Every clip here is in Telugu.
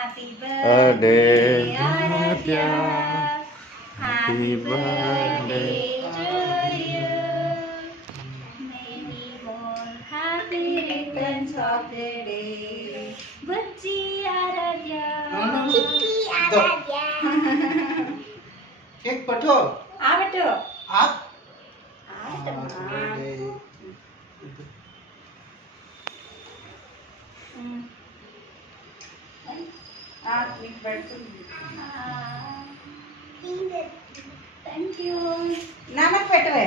Happy birthday, Aradhya. Happy birthday to you. Many more happy returns of the day. Bachchi Aradhya. Chicky Aradhya. Cake पठो Avattu. आप Thank you. Nanak pettuve.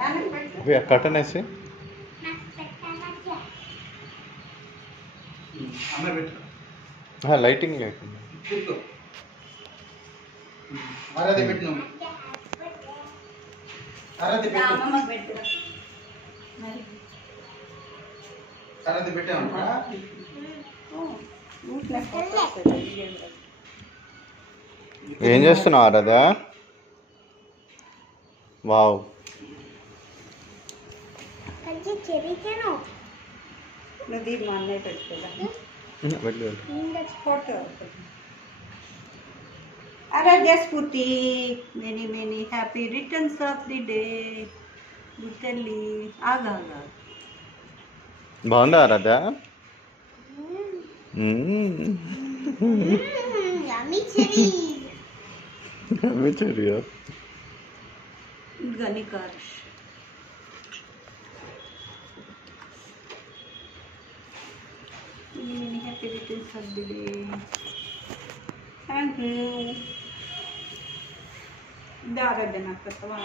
Nanak pettu. भैया कटन ऐसे हमें बैठो हाँ लाइटिंग लाइटिंग देखो आराधे बैठनो आराधे बैठो Mama pettu. आराधे बैठे हम ఏం చేస్తున్నావు ఆరాధా వావ్ కంచి చెరికెను నువ్వు మా అన్నయ్య పెట్టుకోదా వెళ్ళు photo Aradhya Spurti, many many happy returns of the day. Butali, aga. బాగుందా ఆరాధా యమ్మీ చెరి చెరియా Ganikarish. Many many happy returns of the day. Thank you. Aradhya nakatwa.